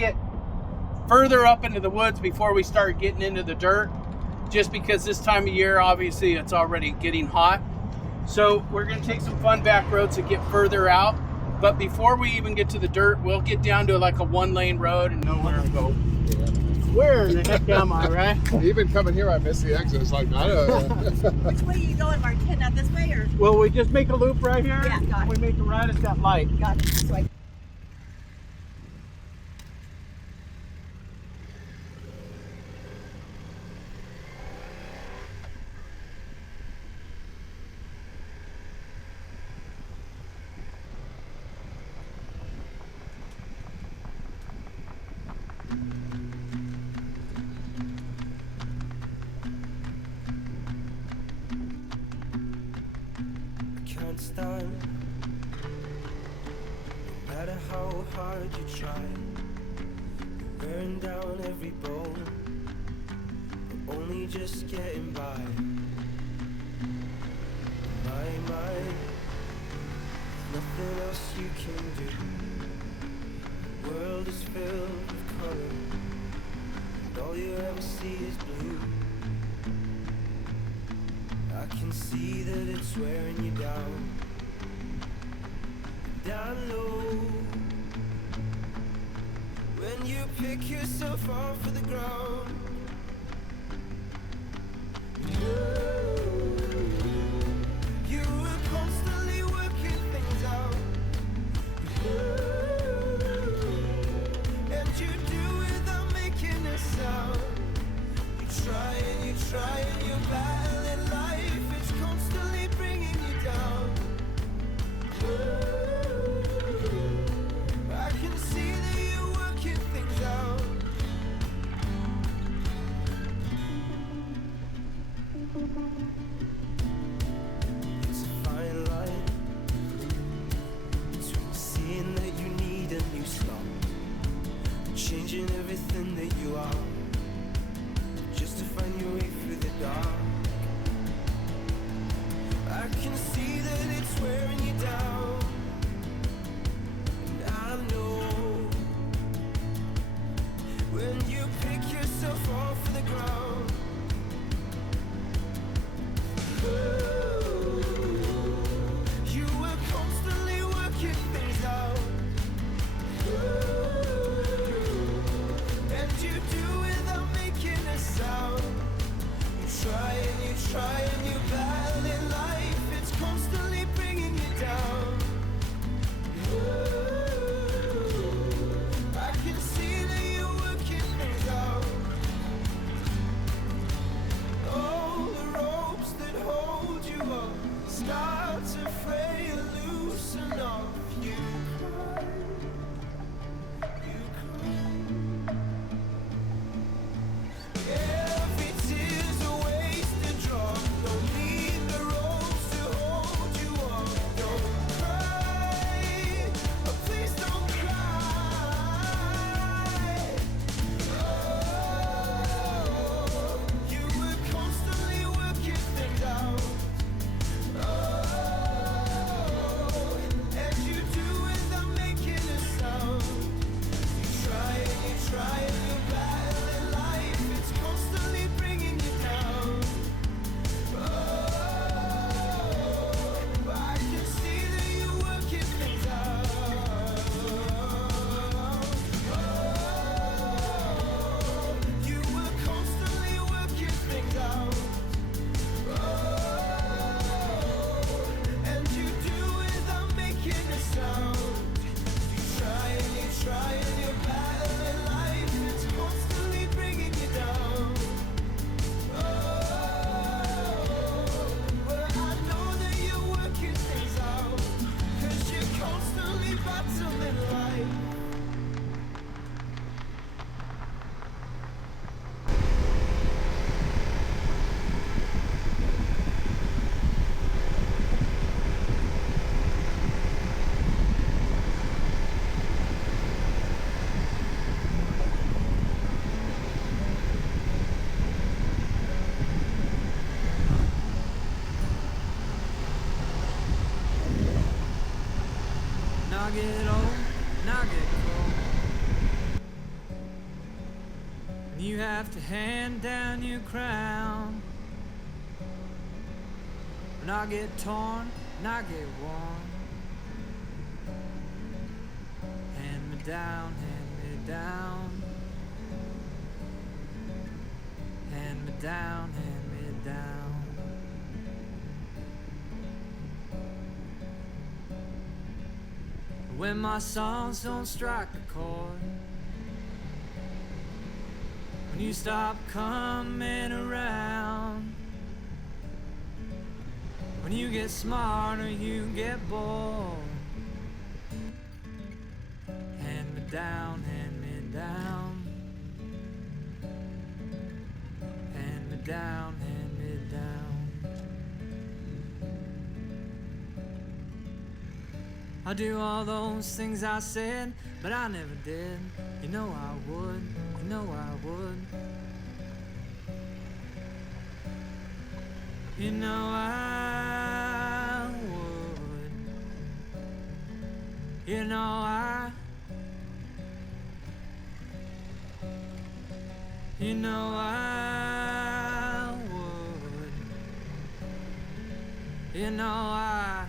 get further up into the woods before we start getting into the dirt, just because this time of year, obviously, it's already getting hot. So we're going to take some fun back roads to get further out. But before we even get to the dirt, we'll get down to like a 1-lane road and know where to go. Where the heck am I, right? Even coming here, I miss the exit. It's like, I don't know. Which way are you going, Martin? Not this way, or? Well, we just make a loop right here. Yeah, got it. We make a right at that light. Got it. So I can't stand. No matter how hard you try, you're wearing down every bone, but only just getting by. My mind, nothing else you can do. The world is filled with color, and all you ever see is blue. I can see that it's wearing you down. Down low, when you pick yourself off of the ground. You were constantly working things out, and you do without making a sound. You try and you're battling life. It's constantly bringing you down. I can see that you're working things out. It's a fine line between seeing that you need a new start, changing everything that you are, just to find your way through the dark. I can see that it's wearing you down, and I know when you pick yourself off of the ground. You were constantly working things out, and you do without making a sound. You try and you're battling life. It's constantly bringing you down. You have to hand down your crown. When I get torn and I get worn, hand me down, hand me down. Hand me down, hand me down. When my songs don't strike a chord, when you stop coming around, when you get smart or you get bored, hand me down, hand me down. Hand me down, hand me down. I do all those things I said, but I never did. You know I would, you know I would. You know I would. You know I. You know I would. You know I.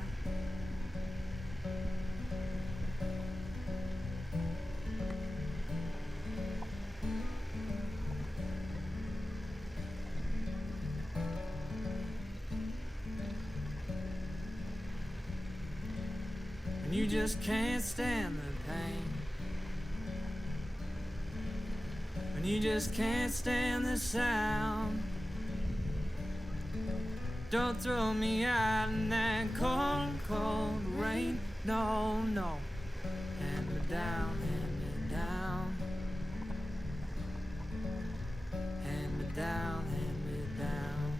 And you just can't stand the pain. When you just can't stand the sound, don't throw me out in that cold, cold rain. No, no. Hand me down, hand me down. Hand me down, hand me down.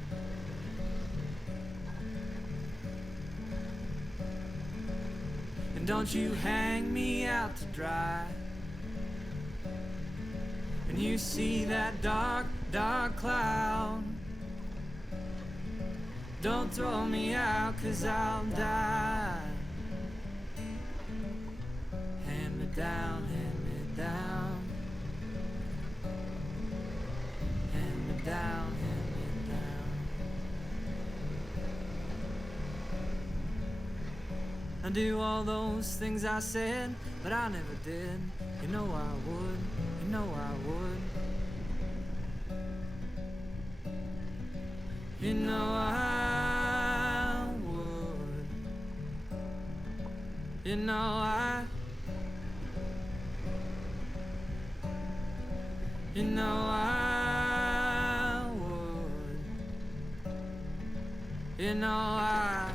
And don't you hang me out to dry. And you see that dark, dark cloud, don't throw me out, 'cause I'll die. Hand me down, hand me down. Hand me down, hand me down. I do all those things I said, but I never did. You know I would. You know I would. You know I would. You know I. You know I would. You know I.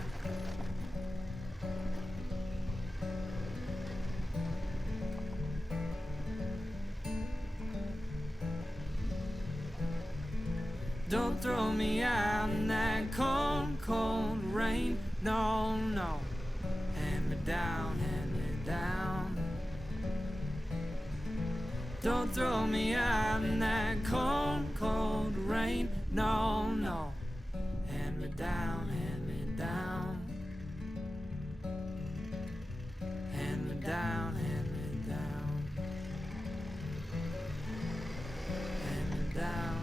Don't throw me out in that cold, cold rain. No, no. Hand me down, hand me down. Don't throw me out in that cold, cold rain. No, no. Hand me down, hand me down. Hand me down, hand me down. Hand me down.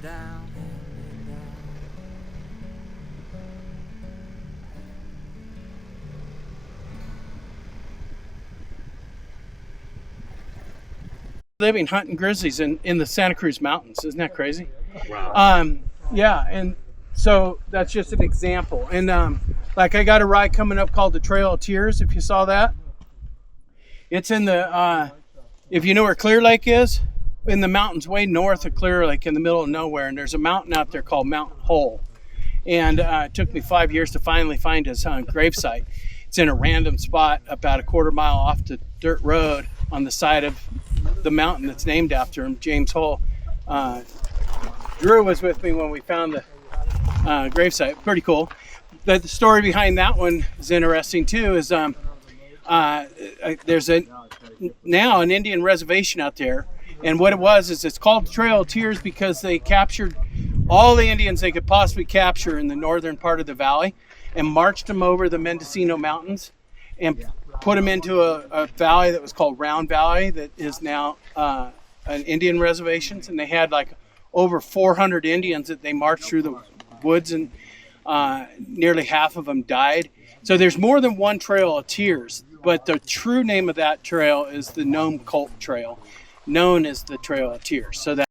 Down, hand me down. Living hunting grizzlies in the Santa Cruz Mountains. Isn't that crazy? Wow. Yeah, and so that's just an example. And like I got a ride coming up called the Trail of Tears, if you saw that. It's in the, if you know where Clear Lake is, in the mountains way north of Clear Lake in the middle of nowhere, and there's a mountain out there called Mount Hole. And it took me 5 years to finally find his gravesite. It's in a random spot about a quarter mile off the dirt road on the side of the mountain that's named after him, James Hole. Drew was with me when we found the gravesite. Pretty cool. The story behind that one is interesting too. Is there's now an Indian reservation out there. And what it was is it's called the Trail of Tears because they captured all the Indians they could possibly capture in the northern part of the valley and marched them over the Mendocino Mountains and put them into a valley that was called Round Valley that is now an Indian reservations, and they had like over 400 Indians that they marched through the woods, and nearly half of them died. So there's more than one trail of tears, but the true name of that trail is the Nome Cult Trail, known as the Trail of Tears. So that